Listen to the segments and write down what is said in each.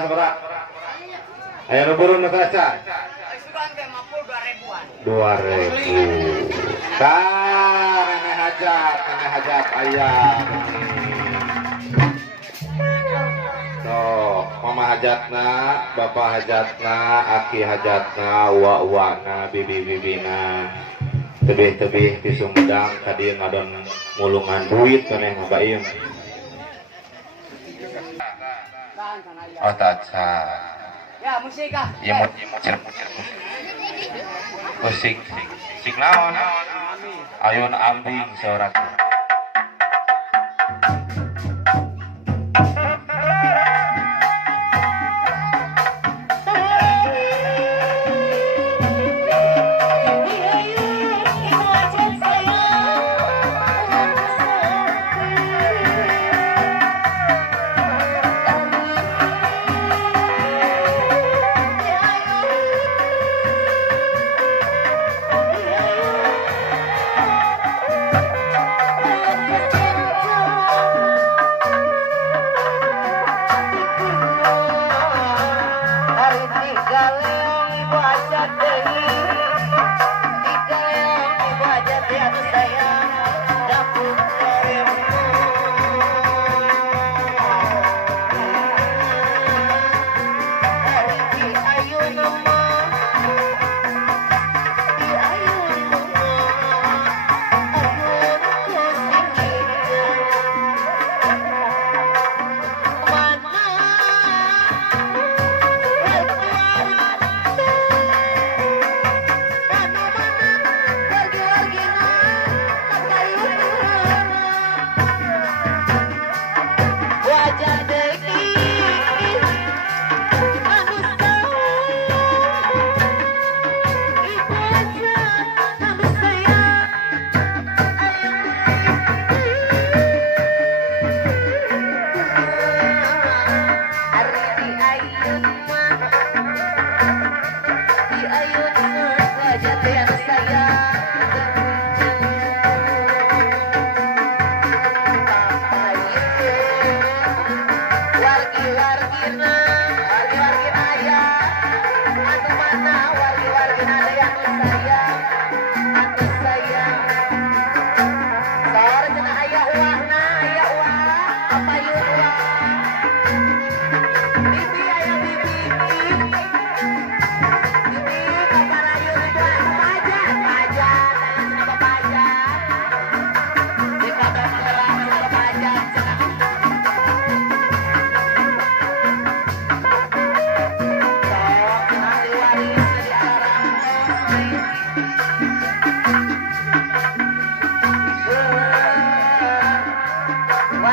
Sebelah. Ayo burun kaca. 2000. Nenek hajat ayah. Tuh, mama hajatna, bapak hajatna, aki hajatna, uwa-uwana, bibi-bibina. Tebih-tebih pisung medang tadi ngadon mulungan duit keneh ngabaim. Oh taca. Ya musik ah. Iya musik. Musik naon? Ayun ambing seorang.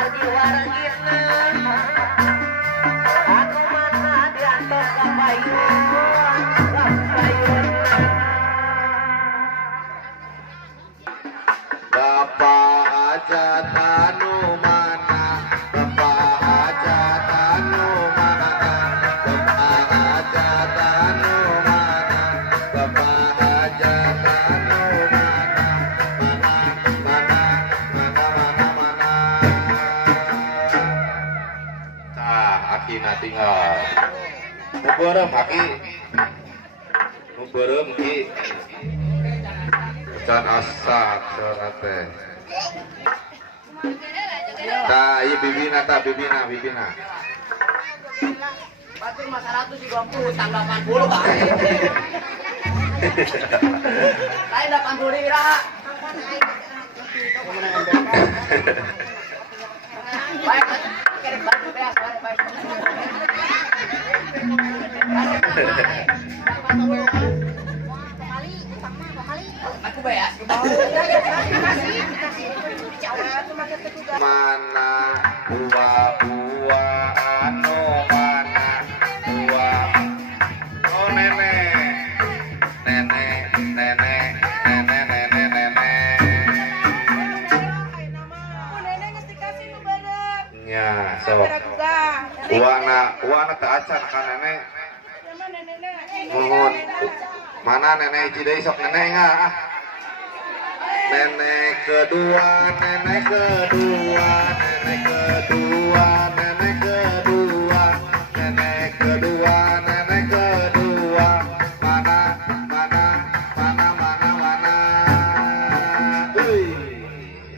Aku mana diantar ka payun. Bapak hajat anu mana, Bapak hajat anu mana, Bapak hajat anu mana, Bapak hajat anu mana. Tah, akina tinggal. Muberem aki. Muberem ki. Dan asak serate. Tah, iya bibina ta bibina. Batur mah 120 tambah 80 Pak. Lain 80 ira. Baik, kirim baju beas baik. Aku beas. Mana buah anu mana buah oh nenek nya so uana teu acan ka nenek mohon mana nenek cidai sok nenek ah nenek kedua mana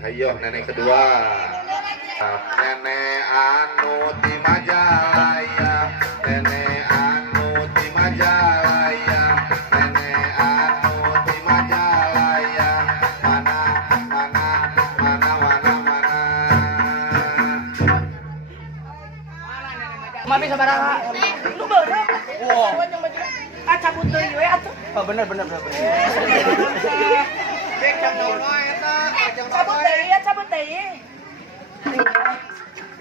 ayo nenek kedua nenek anu di Majalaya nenek anu di Majalaya nenek anu di Majalaya mana Mami sabaraha? Lu beureuh. Wow. Cabut deui we atuh. Oh bener. Cabut deui.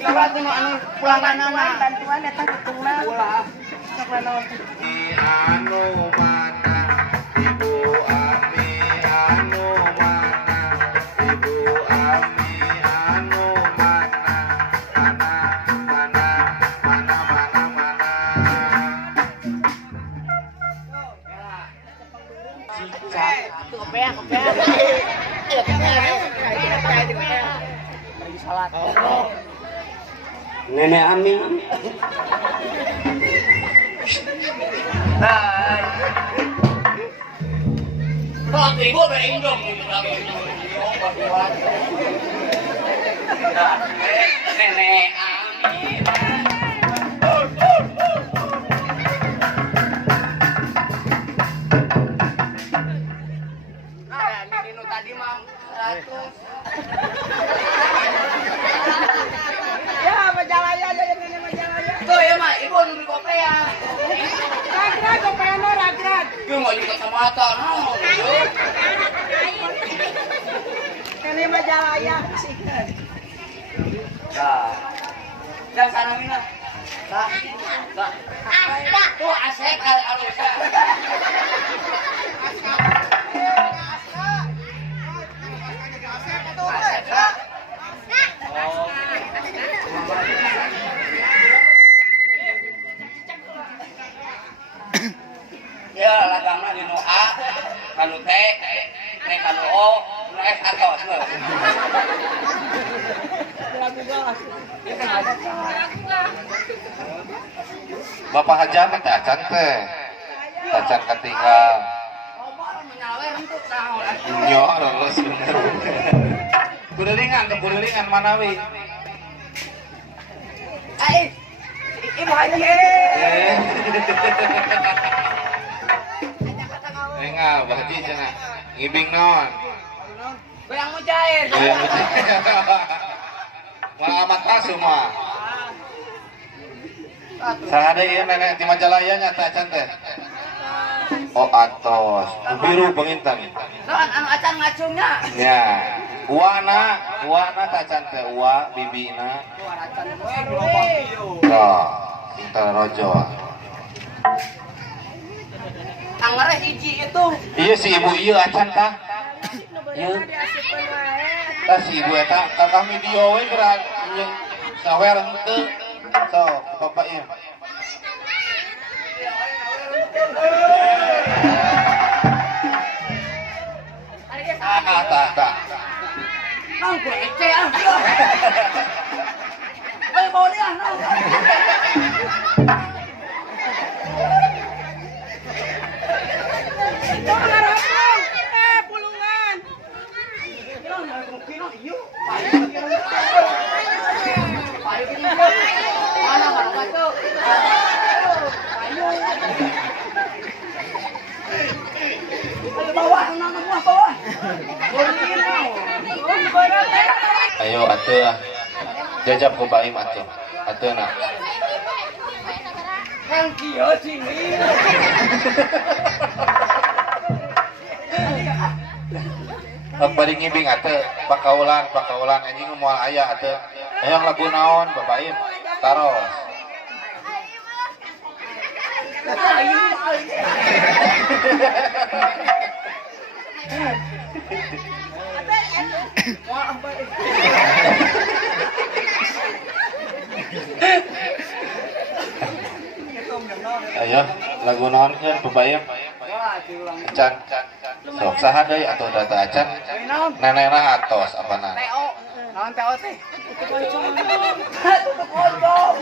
Iya berarti mau anu pulang kanana. Bantuan eta ketungna. Ulah. Sok naon. anu mana Ibu Ami anu mana Ibu Ami anu mana Tuh kepeang. Lagi salat. Nenek Ami. Roti gua beindong. Nenek Ami. Ini tadi mah 100. Ya Majalaya ya ini Majalaya. Tuh ya mah ibu nu di kopea. Ragrag kopena ragrag. Ieu mah juga kecamatan. Ini Majalaya sih. Nah. Dan sana mina. Nah. Tuh asep alusa. Ya lagangna di nu A, kanu T, kanu O, nu S atos leuh. Bapak hajat teh acan teh acan ketinggal nyo lulus bener kulilingan manawi Ibu Haji. enggak bahaji cenah ngibing naon Goyang mujair. Wah amat pas semua. Sahade ieu nenek di Majalaya nya teh acan teh. Oh atos, biru pengintan. Soan anu acan ngacungnya. Ya, uana uwana tak can teh uwa bibina. Waracan we gelombang ieu. Terojo. Angere hiji itu. Iya si ibu iya acan tah. Iya. Diasupkeun wae. Tah si ibu eta kakak video we gerak jeung sawer henteu. So, bapak ieu. Tah. Nang ku ece ah. Ayo bawa dia nang. Kok ngarapong? Pulungan. Kira kira ieu. Mana mana masuk. Ayo. Ayo bawa nang buah bawa. Ayo atuh. Jajab ku Baim atuh. Atuh na. Yang kieu sini. Bari ngibing atuh pakaulan anjing moal aya atuh. Hayang lagu naon Bapak Im? Taros. Ayo lagu naon keun Bapak Im? Acan. Sok saha deui atuh data acan. Nenena atos apana? TO. Naon TO teh? Oh.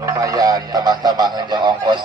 Lumayan tambah-tambahan yang ongkos